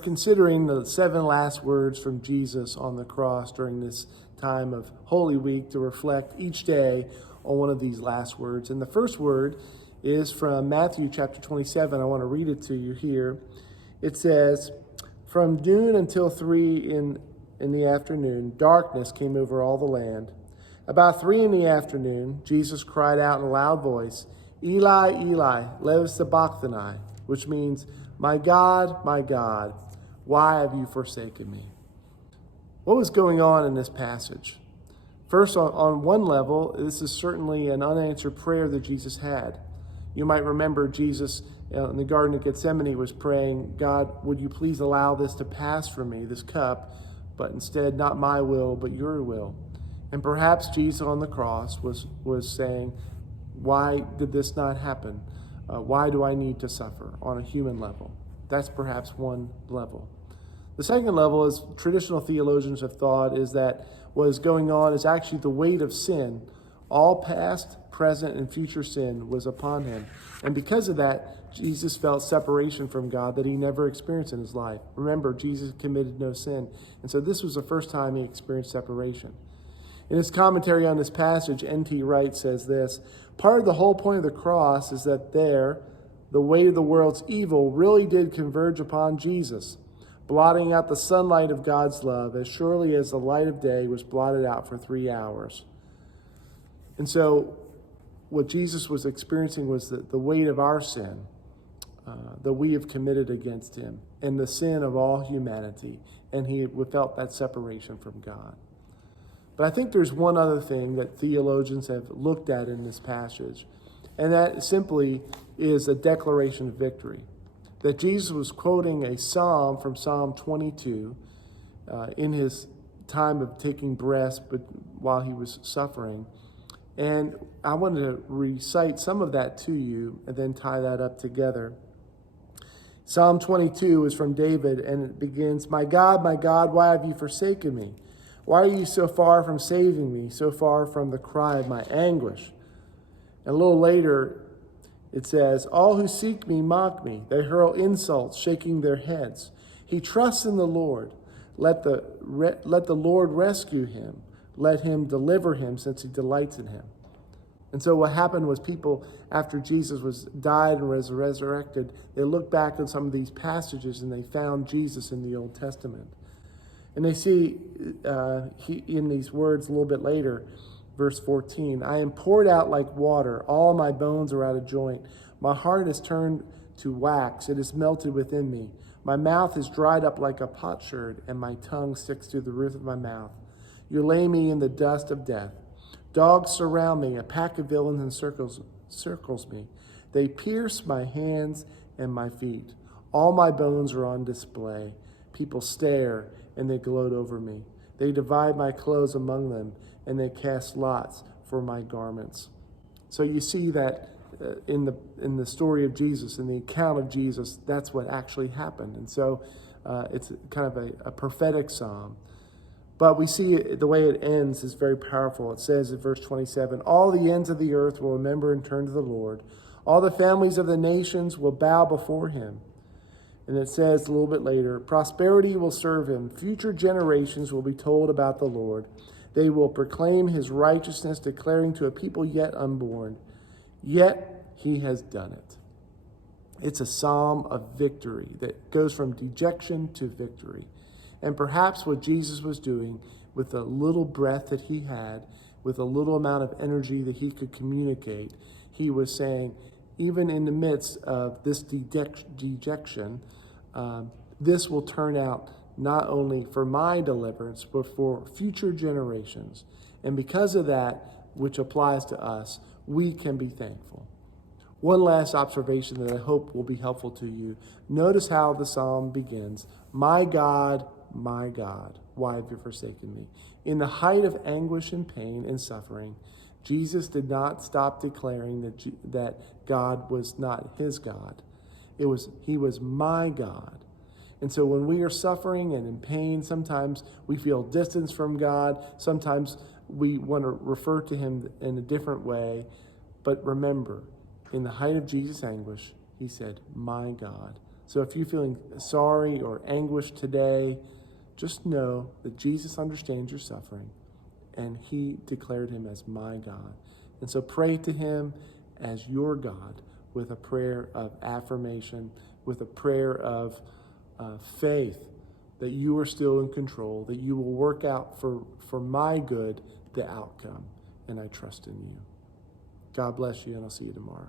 we're considering the 7 last words from Jesus on the cross during this time of Holy Week to reflect each day on one of these last words. And the first word is from Matthew chapter 27. I want to read it to you here. It says, "From noon until 3 in the afternoon, darkness came over all the land. About 3 in the afternoon, Jesus cried out in a loud voice, 'Eli, Eli, lema sabachthani,' which means, 'My God, why have you forsaken me?'" What was going on in this passage? First, on one level, this is certainly an unanswered prayer that Jesus had. You might remember Jesus in the Garden of Gethsemane was praying, "God, would you please allow this to pass from me, this cup, but instead not my will, but your will." And perhaps Jesus on the cross was saying, why did this not happen? Why do I need to suffer on a human level? That's perhaps one level. The second level, as traditional theologians have thought, is that what is going on is actually the weight of sin. All past, present, and future sin was upon him. And because of that, Jesus felt separation from God that he never experienced in his life. Remember, Jesus committed no sin. And so this was the first time he experienced separation. In his commentary on this passage, N.T. Wright says this, "Part of the whole point of the cross is that the weight of the world's evil really did converge upon Jesus, blotting out the sunlight of God's love as surely as the light of day was blotted out for 3 hours." And so what Jesus was experiencing was the weight of our sin that we have committed against him and the sin of all humanity. And he felt that separation from God. But I think there's one other thing that theologians have looked at in this passage, and that simply is a declaration of victory. That Jesus was quoting a psalm from Psalm 22 in his time of taking breath, but while he was suffering. And I wanted to recite some of that to you and then tie that up together. Psalm 22 is from David, and it begins, my God, why have you forsaken me? Why are you so far from saving me, so far from the cry of my anguish?" And a little later, it says, "All who seek me mock me. They hurl insults, shaking their heads. He trusts in the Lord. Let the Lord rescue him. Let him deliver him, since he delights in him." And so what happened was people, after Jesus was died and was resurrected, they looked back at some of these passages and they found Jesus in the Old Testament. And they see in these words a little bit later, verse 14, "I am poured out like water. All my bones are out of joint. My heart is turned to wax. It is melted within me. My mouth is dried up like a potsherd, and my tongue sticks to the roof of my mouth. You lay me in the dust of death. Dogs surround me. A pack of villains encircles me. They pierce my hands and my feet. All my bones are on display. People stare, and they gloat over me. They divide my clothes among them, and they cast lots for my garments." So you see that in the story of Jesus, in the account of Jesus, that's what actually happened. And so it's kind of a prophetic psalm. But we see the way it ends is very powerful. It says in verse 27, "All the ends of the earth will remember and turn to the Lord. All the families of the nations will bow before him." And it says a little bit later, "Prosperity will serve him. Future generations will be told about the Lord. They will proclaim his righteousness, declaring to a people yet unborn, yet he has done it." It's a psalm of victory that goes from dejection to victory. And perhaps what Jesus was doing with the little breath that he had, with a little amount of energy that he could communicate, he was saying, even in the midst of this dejection, this will turn out not only for my deliverance, but for future generations. And because of that, which applies to us, we can be thankful. One last observation that I hope will be helpful to you. Notice how the psalm begins. My God, why have you forsaken me?" In the height of anguish and pain and suffering, Jesus did not stop declaring that God was not his God. He was my God. And so when we are suffering and in pain, sometimes we feel distance from God. Sometimes we want to refer to him in a different way. But remember, in the height of Jesus' anguish, he said, my God. So if you're feeling sorry or anguish today, just know that Jesus understands your suffering, and he declared him as my God. And so pray to him as your God with a prayer of affirmation, with a prayer of faith that you are still in control, that you will work out for my good the outcome, and I trust in you. God bless you, and I'll see you tomorrow.